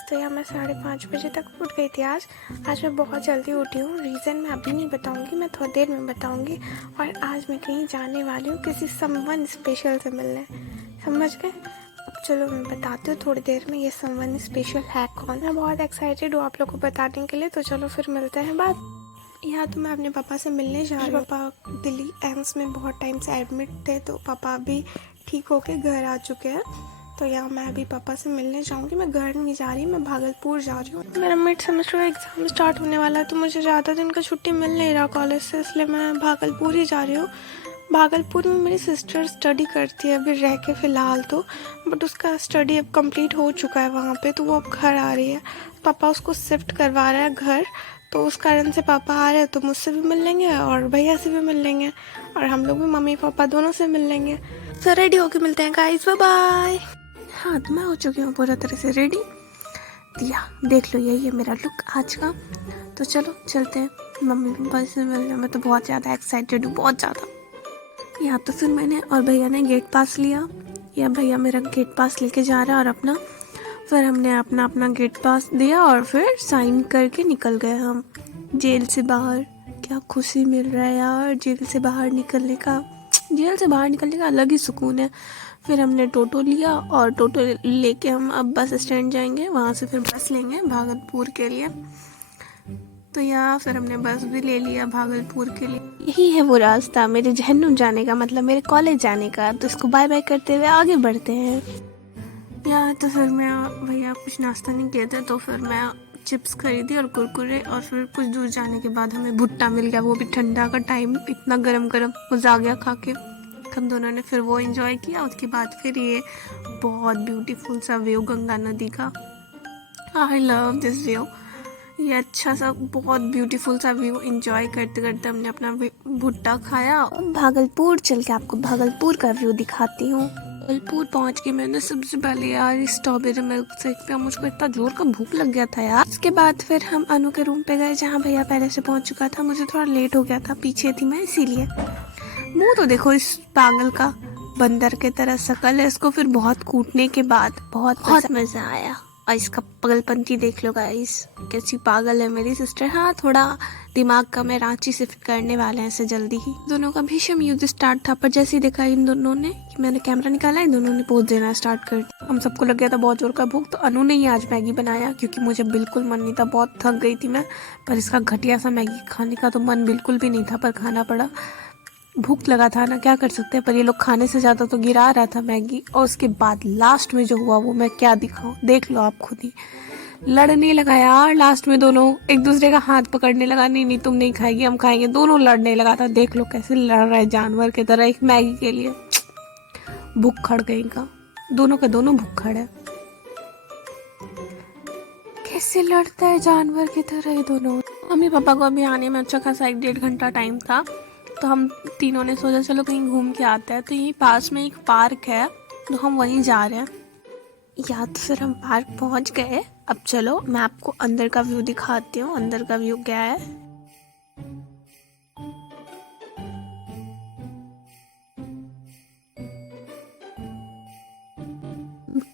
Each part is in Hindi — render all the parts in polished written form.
तो यार मैं 5:30 बजे तक उठ गई थी आज मैं बहुत जल्दी उठी हूँ। रीज़न मैं अभी नहीं बताऊँगी, मैं थोड़ी देर में बताऊँगी। और आज मैं कहीं जाने वाली हूँ किसी समवन स्पेशल से मिलने, समझ गए। अब चलो मैं बताती हूँ थोड़ी देर में ये समवन स्पेशल है कौन। मैं बहुत एक्साइटेड हूँ आप लोग को बताने के लिए, तो चलो फिर मिलते हैं बाद। यहाँ तो मैं अपने पापा से मिलने जा रही हूँ। पापा दिल्ली एम्स में बहुत टाइम से एडमिट थे, तो पापा अभी ठीक होके घर आ चुके हैं। तो यहाँ मैं अभी पापा से मिलने जाऊँगी। मैं घर नहीं जा रही, मैं भागलपुर जा रही हूँ। मेरा मिड सेमेस्टर एग्ज़ाम स्टार्ट होने वाला है, तो मुझे ज़्यादा दिन का छुट्टी मिल नहीं रहा कॉलेज से, इसलिए मैं भागलपुर ही जा रही हूँ। भागलपुर में मेरी सिस्टर स्टडी करती है अभी रह के फ़िलहाल तो, बट उसका स्टडी अब कंप्लीट हो चुका है वहाँ पे, तो वो अब घर आ रही है। पापा उसको शिफ्ट करवा रहा है घर, तो उस कारण से पापा आ रहे हैं, तो मुझसे भी मिल लेंगे और भैया से भी मिल लेंगे, और हम लोग भी मम्मी पापा दोनों से मिल लेंगे। तो रेडी होके मिलते हैं गाइस, बाय बाय। हाँ तो मैं हो चुकी हूँ पूरा तरह से रेडी। दिया देख लो, यही है मेरा लुक आज का। तो चलो चलते हैं मम्मी पापा से मिलने। मैं तो बहुत ज़्यादा एक्साइटेड हूँ, बहुत ज़्यादा। यहाँ तो फिर मैंने और भैया ने गेट पास लिया, या भैया मेरा गेट पास लेके जा रहा है, और अपना फिर हमने अपना गेट पास दिया और फिर साइन करके निकल गए हम जेल से बाहर। क्या खुशी मिल रहा है यार, जेल से बाहर निकलने का अलग ही सुकून है। फिर हमने टोटो लिया और टोटो लेके हम अब बस स्टैंड जाएंगे, वहाँ से फिर बस लेंगे भागलपुर के लिए। तो यहाँ फिर हमने बस भी ले लिया भागलपुर के लिए। यही है वो रास्ता मेरे जहन्नुम जाने का, मतलब मेरे कॉलेज जाने का। तो इसको बाय बाय करते हुए आगे बढ़ते हैं। यार तो फिर मैं भैया कुछ नाश्ता नहीं किया था, तो फिर मैं चिप्स खरीदी और कुरकुरे, और फिर कुछ दूर जाने के बाद हमें भुट्टा मिल गया, वो भी ठंडा का टाइम, इतना गरम गरम मज़ा आ गया खा के। हम दोनों ने फिर वो एंजॉय किया। उसके बाद फिर ये बहुत ब्यूटीफुल सा व्यू गंगा नदी का, आई लव दिस व्यू। ये अच्छा सा बहुत ब्यूटीफुल सा व्यू एंजॉय करते करते हमने अपना भुट्टा खाया। भागलपुर चल के आपको भागलपुर का व्यू दिखाती हूँ। भागलपुर पहुँच के मैंने सबसे पहले यार स्ट्रॉबेरी मिल्क शेक पिया, मुझको इतना जोर का भूख लग गया था यार। उसके बाद फिर हम अनु के रूम पे गए, जहाँ भैया पहले से पहुँच चुका था। मुझे थोड़ा लेट हो गया था, पीछे थी मैं इसीलिए। मुँह तो देखो इस पागल का, बंदर के तरह शकल है। इसको फिर बहुत कूटने के बाद बहुत मज़ा आया। और इसका पागलपंती देख लो गाइस, कैसी पागल है मेरी सिस्टर। हाँ थोड़ा दिमाग का, मैं रांची शिफ्ट करने वाले हैं ऐसे जल्दी ही। दोनों का भीषम युद्ध स्टार्ट था, पर जैसे ही देखा इन दोनों ने कि मैंने कैमरा निकाला, इन दोनों ने पोज देना स्टार्ट कर दिया। हम सबको लग गया था बहुत जोर का भूख, तो अनु ने ही आज मैगी बनाया, क्योंकि मुझे बिल्कुल मन नहीं था, बहुत थक गई थी मैं। पर इसका घटिया सा मैगी खाने का तो मन बिल्कुल भी नहीं था, पर खाना पड़ा। भूख लगा था ना, क्या कर सकते हैं। पर ये लोग खाने से ज़्यादा तो गिरा रहा था मैगी। और उसके बाद लास्ट में जो हुआ वो मैं क्या दिखाऊं, देख लो आप खुद ही। लड़ने लगा यार लास्ट में, दोनों एक दूसरे का हाथ पकड़ने लगा, नहीं नहीं तुम नहीं खाएगी हम खाएंगे, दोनों लड़ने लगा था। देख लो कैसे लड़ रहा है जानवर की तरह एक मैगी के लिए। भुक्खड़ कहीं का, दोनों के दोनों भुक्खड़ है। कैसे लड़ता है जानवर की तरह ये दोनों। मम्मी पापा को अभी आने में अच्छा खासा 1-1.5 घंटा टाइम था, तो हम तीनों ने सोचा चलो कहीं घूम के आते हैं। तो यहीं पास में एक पार्क है, तो हम वहीं जा रहे हैं। या तो फिर हम पार्क पहुंच गए। अब चलो मैं आपको अंदर का व्यू दिखाती हूँ, अंदर का व्यू क्या है।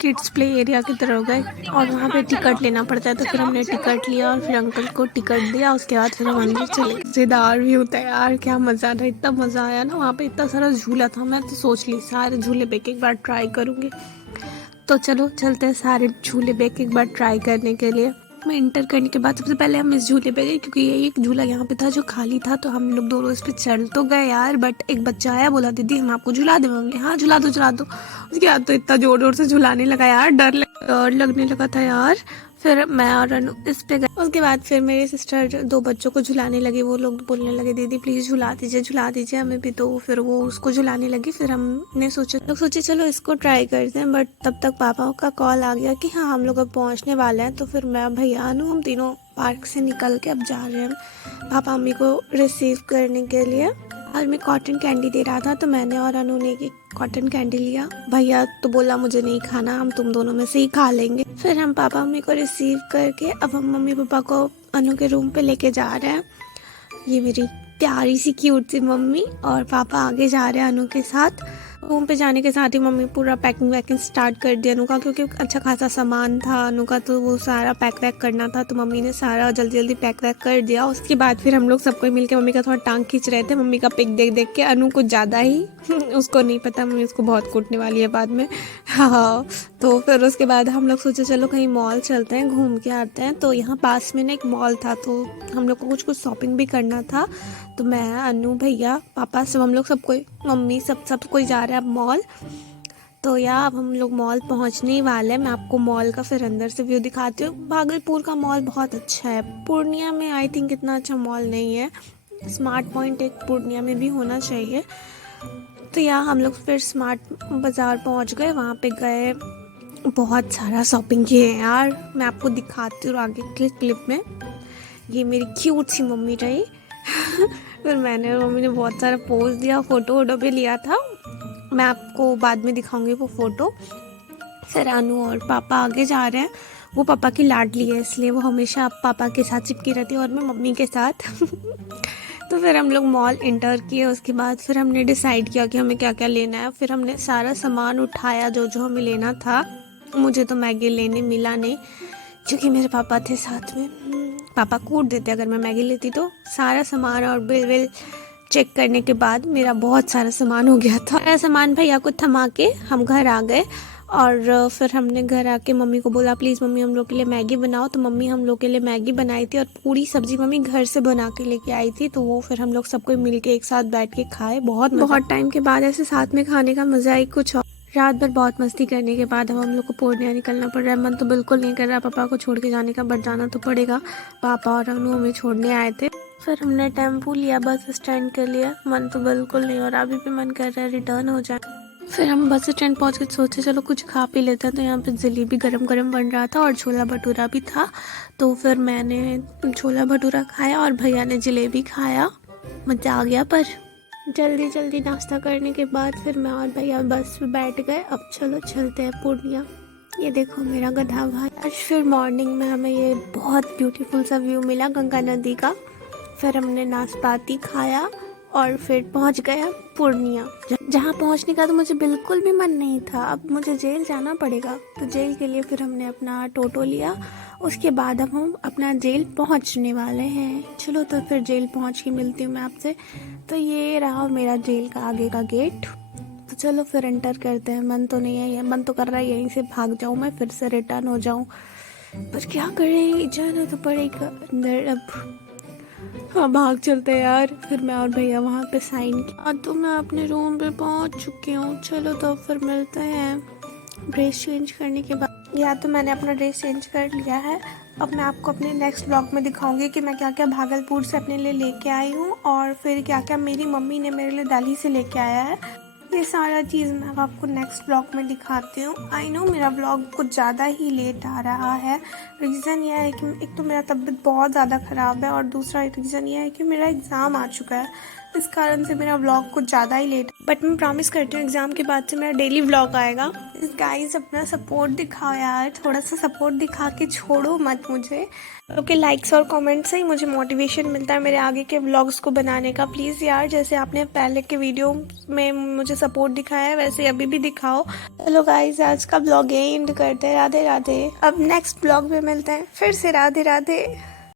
किड्स प्ले एरिया की तरह हो गए, और वहाँ पे टिकट लेना पड़ता है। तो फिर हमने टिकट लिया और फिर अंकल को टिकट दिया। उसके बाद फिर हम अंदर चले। मज़ेदार भी होता है यार, क्या मज़ा आ रहा है, इतना मज़ा आया ना। वहाँ पे इतना सारा झूला था, मैं तो सोच ली सारे झूले पे एक बार ट्राई करूँगी। तो चलो चलते हैं सारे झूले पे एक बार ट्राई करने के लिए। मैं इंटर करने के बाद सबसे पहले हम इस झूले पे गए, क्योंकि ये एक झूला यहाँ पे था जो खाली था। तो हम लोग दोनों इस पे चढ़ तो गए यार, बट एक बच्चा आया, बोला दीदी हम आपको झुला दें। हमने हाँ झुला दो। उसके बाद तो इतना जोर जोर से झुलाने लगा यार, डर लगने लगा था यार। फिर मैं और अनु इस पे गए। उसके बाद फिर मेरी सिस्टर 2 बच्चों को झुलाने लगी, वो लोग बोलने लगे दीदी प्लीज़ झुला दीजिए हमें भी। तो फिर वो उसको झुलाने लगी। फिर हमने सोचे चलो इसको ट्राई करते हैं, बट तब तक पापा का कॉल आ गया कि हाँ हम लोग अब पहुँचने वाले हैं। तो फिर मैं भैया अनु हम तीनों पार्क से निकल के अब जा रहे हैं पापा मम्मी को रिसीव करने के लिए। और मैं कॉटन कैंडी दे रहा था, तो मैंने और अनु ने एक कॉटन कैंडी लिया। भैया तो बोला मुझे नहीं खाना, हम तुम दोनों में से ही खा लेंगे। फिर हम पापा मम्मी को रिसीव करके अब हम मम्मी पापा को अनु के रूम पे लेके जा रहे हैं। ये मेरी प्यारी सी क्यूट सी मम्मी और पापा आगे जा रहे हैं अनु के साथ। रूम पे जाने के साथ ही मम्मी पूरा पैकिंग वैकिंग स्टार्ट कर दिया अनु का, क्योंकि अच्छा खासा सामान था अनु का, तो वो सारा पैक वैक करना था, तो मम्मी ने सारा जल्दी जल्दी पैक वैक कर दिया। उसके बाद फिर हम लोग सबको मिलके मम्मी का थोड़ा टांग खींच रहे थे, मम्मी का पिक देख देख के। अनु कुछ ज़्यादा ही उसको नहीं पता मम्मी उसको बहुत कूटने वाली है बाद में। हाँ, तो फिर उसके बाद हम लोग सोचे चलो कहीं मॉल चलते हैं, घूम के आते हैं। तो यहाँ पास में ना एक मॉल था, तो हम लोग को कुछ कुछ शॉपिंग भी करना था। तो मैं, अनु, भैया, पापा, सब हम लोग सब कोई, मम्मी, सब कोई जा रहा है अब मॉल। तो यार अब हम लोग मॉल पहुंचने ही वाले हैं। मैं आपको मॉल का फिर अंदर से व्यू दिखाती हूँ। भागलपुर का मॉल बहुत अच्छा है। पूर्णिया में आई थिंक इतना अच्छा मॉल नहीं है। स्मार्ट पॉइंट एक पूर्णिया में भी होना चाहिए। तो यहाँ हम लोग फिर स्मार्ट बाज़ार पहुँच गए। वहाँ पे गए, बहुत सारा शॉपिंग किए हैं यार। मैं आपको दिखाती हूँ आगे के क्लिप में। ये मेरी क्यूट सी मम्मी रही। फिर मैंने और मम्मी ने बहुत सारा पोज दिया, फ़ोटो वोटो भी लिया था। मैं आपको बाद में दिखाऊंगी वो फ़ोटो। फिर अनु और पापा आगे जा रहे हैं। वो पापा की लाडली है, इसलिए वो हमेशा पापा के साथ चिपकी रहती है और मैं मम्मी के साथ। तो फिर हम लोग मॉल इंटर किए। उसके बाद फिर हमने डिसाइड किया कि हमें क्या क्या लेना है। फिर हमने सारा सामान उठाया जो जो हमें लेना था। मुझे तो मैगी लेने मिला नहीं, क्योंकि मेरे पापा थे साथ में। पापा कूट देते अगर मैं मैगी लेती तो। सारा सामान और बिल विल चेक करने के बाद मेरा बहुत सारा सामान हो गया था। सारा सामान भैया को थमा के हम घर आ गए। और फिर हमने घर आके मम्मी को बोला प्लीज़ मम्मी हम लोग के लिए मैगी बनाओ। तो मम्मी हम लोग के लिए मैगी बनाई थी और पूरी सब्जी मम्मी घर से बना के लेके आई थी। तो वो फिर हम लोग सबको मिल के एक साथ बैठ के खाए। बहुत टाइम के बाद ऐसे साथ में खाने का मज़ा ही कुछ और। रात भर बहुत मस्ती करने के बाद अब हम लोग को पूर्णिया निकलना पड़ रहा है। मन तो बिल्कुल नहीं कर रहा पापा को छोड़ के जाने का, बट जाना तो पड़ेगा। पापा और अनु हमें छोड़ने आए थे। फिर हमने टेम्पो लिया, बस स्टैंड के लिए। मन तो बिल्कुल नहीं, और अभी भी मन कर रहा है रिटर्न हो जाए। फिर हम बस स्टैंड पहुंच के सोचे चलो कुछ खा पी लेते हैं। तो यहाँ पे जलेबी गरम गरम बन रहा था और छोला भटूरा भी था। तो फिर मैंने छोला भटूरा खाया और भैया ने जलेबी खाया। मज़ा आ गया। पर जल्दी जल्दी नाश्ता करने के बाद फिर मैं और भैया बस में बैठ गए। अब चलो चलते हैं पूर्णिया। ये देखो मेरा गधा भाई। आज फिर मॉर्निंग में हमें ये बहुत ब्यूटीफुल सा व्यू मिला गंगा नदी का। फिर हमने नाशपाती खाया और फिर पहुंच गया पूर्णिया। जहां पहुंचने का तो मुझे बिल्कुल भी मन नहीं था। अब मुझे जेल जाना पड़ेगा, तो जेल के लिए फिर हमने अपना टोटो लिया। उसके बाद अब हम अपना जेल पहुंचने वाले हैं। चलो तो फिर जेल पहुंच के मिलती हूँ मैं आपसे। तो ये रहा मेरा जेल का आगे का गेट। तो चलो फिर एंटर करते हैं। मन तो नहीं है, मन तो कर रहा है यहीं से भाग जाऊँ मैं, फिर से रिटर्न हो जाऊँ, पर क्या करें, जाना तो पड़ेगा अंदर अब। हाँ भाग चलते हैं यार। फिर मैं और भैया वहाँ पे साइन किया। तो मैं अपने रूम पे पहुँच चुकी हूँ। चलो तो फिर मिलते हैं ड्रेस चेंज करने के बाद। या तो मैंने अपना ड्रेस चेंज कर लिया है। अब मैं आपको अपने नेक्स्ट ब्लॉग में दिखाऊंगी कि मैं क्या क्या भागलपुर से अपने लिए लेके आई हूँ, और फिर क्या क्या मेरी मम्मी ने मेरे लिए दिल्ली से लेके आया है। ये सारा चीज़ मैं अब आपको नेक्स्ट ब्लॉग में दिखाती हूँ। आई नो मेरा ब्लॉग कुछ ज़्यादा ही लेट आ रहा है। रीज़न यह है कि एक तो मेरा तबीयत बहुत ज़्यादा ख़राब है, और दूसरा रीज़न यह है कि मेरा एग्ज़ाम आ चुका है। इस कारण से मेरा व्लॉग कुछ ज़्यादा ही लेट, बट मैं प्रॉमिस करती हूँ एग्ज़ाम के बाद से मेरा डेली व्लॉग आएगा। गाइस अपना सपोर्ट दिखाओ यार, थोड़ा सा सपोर्ट दिखा के छोड़ो मत मुझे। ओके, लाइक्स और कमेंट्स से ही मुझे मोटिवेशन मिलता है मेरे आगे के व्लॉग्स को बनाने का। प्लीज़ यार, जैसे आपने पहले के वीडियो में मुझे सपोर्ट दिखाया है वैसे अभी भी दिखाओ। चलो गाइस, आज का व्लॉग यही एंड करते हैं। राधे राधे। अब नेक्स्ट व्लॉग में मिलते हैं फिर से। राधे राधे।